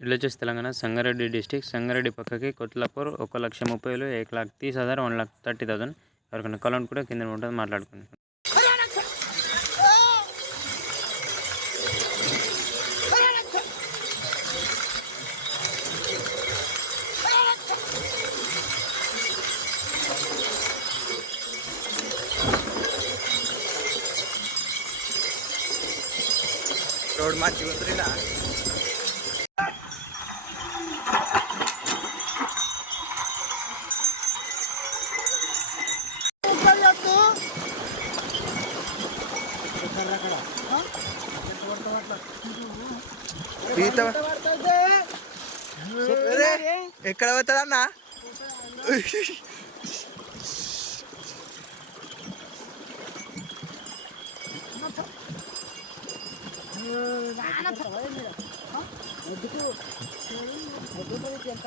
ఇల్లు వచ్చేసి తెలంగాణ సంగారెడ్డి డిస్టిక్ సంగారెడ్డి పక్కకి కొట్లాపూర్ ఒక లక్ష ముప్పై వేలు ఏక్ లాక్ తీస్ హజార్ వన్ లాక్ థర్టీ థౌసండ్. ఎవరికైనా కలౌంట్ కూడా కింద ఉంటుంది మాట్లాడుకుని రోడ్ మంచిగా ఉంటుందా ఈత ఎక్కడ పోతుంది అన్న? ఎంత